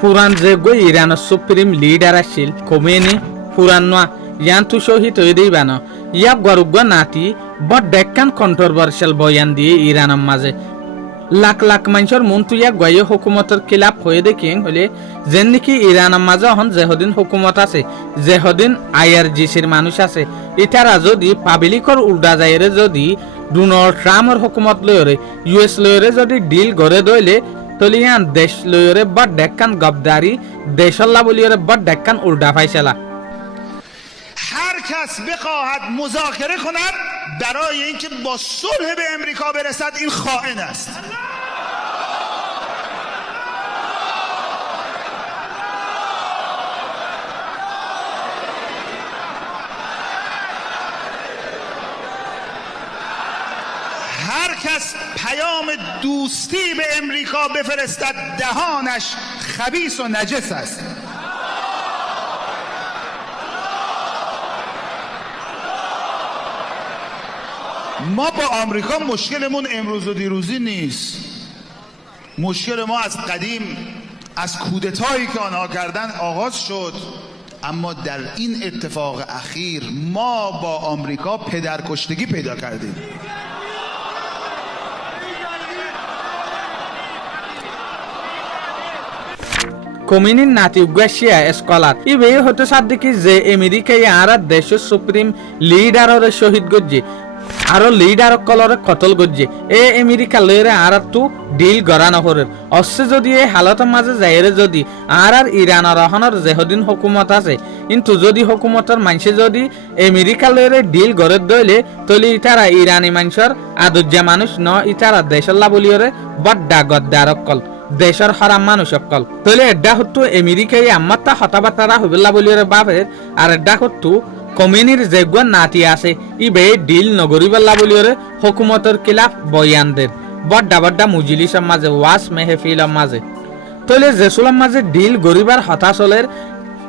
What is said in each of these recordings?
পুরান যে গই ইরানের সুপ্রিম লিডার আছিল খোমেনি পুরান নোয়া ইয়ান তু শহীদ হয়ে দেই বানো ইয়াক গরুগ নাতি বট ডেক্কান কন্ট্রোভার্সিয়াল বয়ান দিয়ে ইরানের মাঝে লাখ লাখ মানুষের মন তুইয়া গয়ে হুকুমতের খিলাফ হয়ে দেখিং হলে যেন নাকি ইরানের মাঝে এখন যেহদিন হুকুমত আছে যেহদিন IRGCর মানুষ আছে ইতারা যদি পাবলিকর উল্টা যাইরে যদি ডোনাল্ড ট্রাম্পের হুকুমত লয়রে US লয়রে যদি ডিল করে দইলে তলিয়ান দেশ লয়রে বট ডেক্কান গবদারি দেশল্লা বলিয়রে বট ডেক্কান উল্টা ফাইসলা هر کس بخواهد مذاکره کند برای اینکه با صلح به امریکا برسد این خائن است. هر کس پیام دوستی به امریکا بفرستد دهانش خبیث و نجس است. ما با آمریکا مشکلمون امروز و دیروزی نیست. مشکل ما از قدیم از کودتایی که آنها کردن آغاز شد، اما در این اتفاق اخیر ما با آمریکا پدرکشتگی پیدا کردیم. কমিনির নাতি উগাশিয়া স্কলার ইবে হতে সাদিকি যে আমেরিকায় আর দেশের সুপ্রিম লিডারের শহীদ গজ্জে আরো লিডার কলরে কতল গজ্জে এ আমেরিকা লয়রে আর তু ডিল গড়া নহরের অসে যদি এই হালতের মাঝে যাইরে যদি আর ইরানের রহনের যেহদিন হুকুমত আছে কিন্তু যদি হুকুমতের মানুষে যদি আমেরিকা লয়রে ডিল গড়ে দইলে তলি ইতারা ইরানি মানুষের আদর্যা মানুষ ন ইতারা দেশল্লা বলিয়রে বড্ডা গদ্দার কল দেশের হারাম মানুষ অকল তলে এড্ডা হতো আমেরিকায় আমাত্তা হতাবাতারা হবিল্লা বলিয়রে বাপের আর এড্ডা হতো কমিনির যেগুন নাতি আছে ইবে ডিল নগরিবাল্লা বলিয়রে হুকুমতের খিলাফ বয়ানদের বড্ডা বড্ডা মুজলিসের মাঝে ওয়াস মেহফিলের মাঝে তলে জেসুলার মাঝে ডিল গরিবার হতাশলের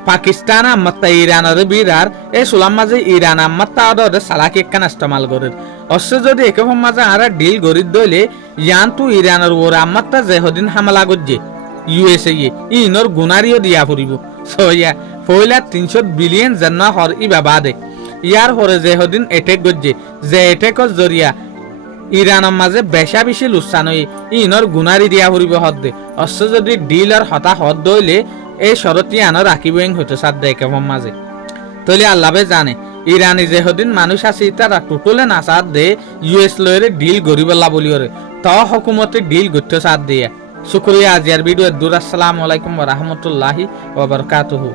পাকিস্তান আমাত্তা ইরানের বিরার এই সুলাম মাঝে ইরান আমাত্তা আদরে সালাকি একখান ইস্তেমাল করের অবশ্য যদি একফম মাঝে আর ডিল গরিব দইলে ইয়ান তু ইরানের ওর আমাত্তা যেহদিন হামলা করছে USA ইনর গুনারিও দিয়া ফুরিব সইয়া পয়লা 300 বিলিয়ন জান্না হর ইবা বাদে ইয়ার হরে যেহদিন এটেক করছে যে এটেকর জরিয়া ইরানের মাঝে বেশা বেশি লুসান হই ইনর গুনারি দিয়া ফুরিব হদ্দে অবশ্য যদি ডিল আর হতা হদ দইলে এই শরতি আনো রাখিবেন হইতে সাধ্য একফম মাঝে তলে আল্লাহে জানে ইরানি যেহদিন মানুষ আছে তারা টোটলে না সাথ দে US লয়রে ডিল গরিবল্লা বলিওরে ত হুকুমতে ডিল গত্য সাথ দিয়ে শুকরিয়া আজিয়ার ভিডিও দূর আসসালামু আলাইকুম ওয়া রাহমাতুল্লাহি ওয়া বারাকাতুহু।